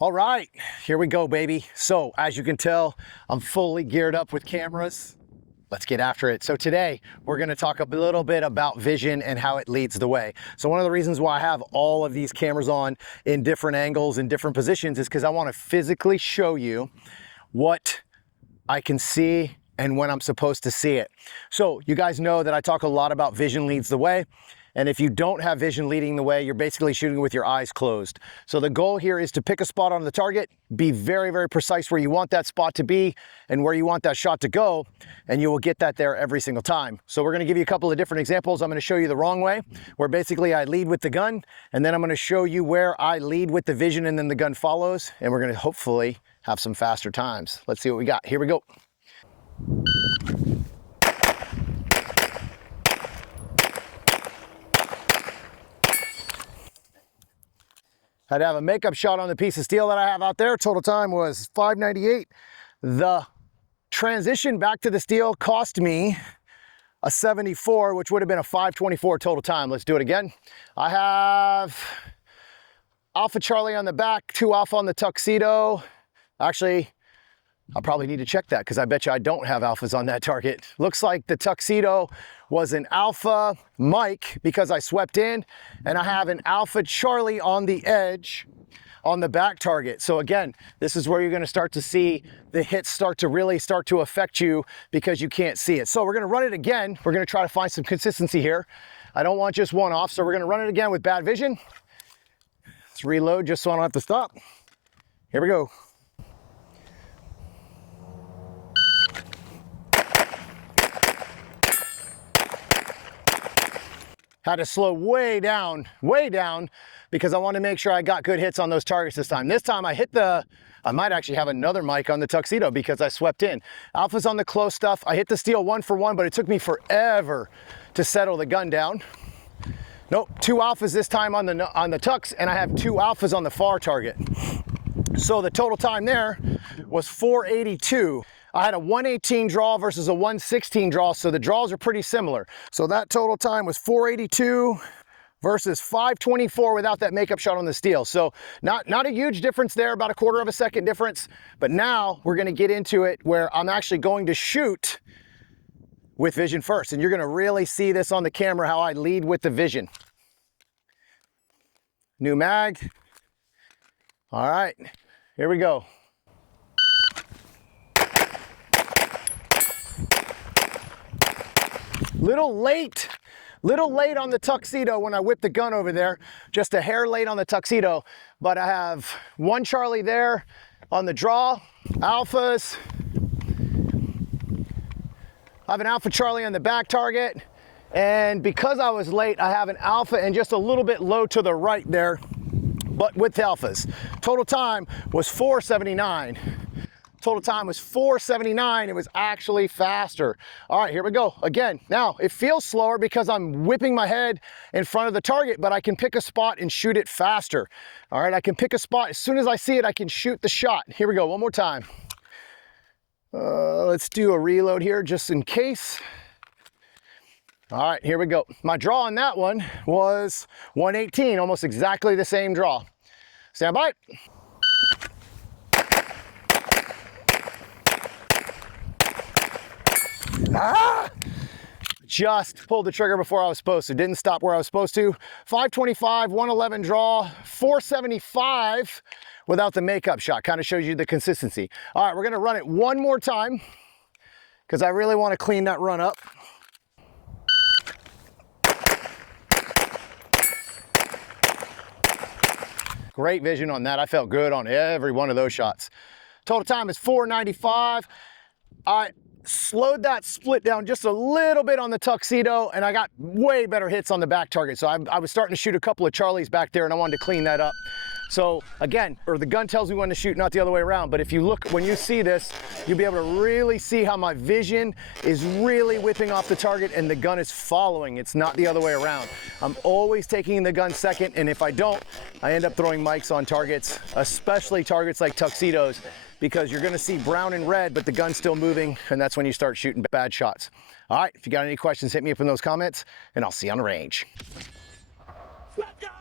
All right, here we go, baby. So as you can tell, I'm fully geared up with cameras. Let's get after it. So today we're gonna talk a little bit about vision and how it leads the way. So one of the reasons why I have all of these cameras on in different angles and different positions is because I wanna physically show you what I can see and when I'm supposed to see it. So you guys know that I talk a lot about vision leads the way. And if you don't have vision leading the way, you're basically shooting with your eyes closed. So the goal here is to pick a spot on the target, be very, very precise where you want that spot to be and where you want that shot to go, and you will get that there every single time. So we're gonna give you a couple of different examples. I'm gonna show you the wrong way, where basically I lead with the gun, and then I'm gonna show you where I lead with the vision and then the gun follows, and we're gonna hopefully have some faster times. Let's see what we got. Here we go. Had to have a makeup shot on the piece of steel that I have out there. Total time was 5:98. The transition back to the steel cost me a 74, which would have been a 5:24 total time. Let's do it again. I have Alpha Charlie on the back, 2 Alpha on the Tuxedo. Actually, I'll probably need to check that because I bet you I don't have alphas on that target. Looks like the Tuxedo was an Alpha Mike because I swept in, and I have an Alpha Charlie on the edge on the back target. So again, this is where you're gonna start to see the hits start to affect you because you can't see it. So we're gonna run it again. We're gonna try to find some consistency here. I don't want just one off, so we're gonna run it again with bad vision. Let's reload just so I don't have to stop. Here we go. Had to slow way down, because I want to make sure I got good hits on those targets this time. This time I might actually have another mic on the Tuxedo because I swept in. Alpha's on the close stuff. I hit the steel 1 for 1, but it took me forever to settle the gun down. Nope, 2 Alphas this time on the Tux, and I have 2 Alphas on the far target. So the total time there was 4:82. I had a 1:18 draw versus a 1:16 draw, so the draws are pretty similar. So that total time was 4:82 versus 5:24 without that makeup shot on the steel. So not a huge difference there, about a 1/4 of a second difference. But now we're gonna get into it where I'm actually going to shoot with vision first. And you're gonna really see this on the camera, how I lead with the vision. New mag. All right, here we go. Little late on the Tuxedo when I whipped the gun over there, just a hair late on the Tuxedo, but I have 1 Charlie there on the draw, Alphas. I have an Alpha Charlie on the back target, and because I was late, I have an Alpha and just a little bit low to the right there, but with Alphas. Total time was 4:79. Total time was 4:79. It was actually faster. All right, here we go. Again, now it feels slower because I'm whipping my head in front of the target, but I can pick a spot and shoot it faster. All right, I can pick a spot. As soon as I see it, I can shoot the shot. Here we go, one more time. Let's do a reload here just in case. All right, here we go. My draw on that one was 1:18, almost exactly the same draw. Stand by. Just pulled the trigger before I was supposed to. Didn't stop where I was supposed to. 5:25, 1:11 draw, 4:75 without the makeup shot. Kind of shows you the consistency. All right, we're gonna run it one more time because I really want to clean that run up. Great vision on that. I felt good on every one of those shots. Total time is 4:95. I slowed that split down just a little bit on the Tuxedo, and I got way better hits on the back target. So I was starting to shoot a couple of Charlies back there, and I wanted to clean that up. So again, the gun tells me when to shoot, not the other way around. But if you look, when you see this, you'll be able to really see how my vision is really whipping off the target and the gun is following. It's not the other way around. I'm always taking the gun second, and if I don't, I end up throwing mics on targets, especially targets like Tuxedos, because you're gonna see brown and red, but the gun's still moving, and that's when you start shooting bad shots. All right, if you got any questions, hit me up in those comments, and I'll see you on the range. Let's go!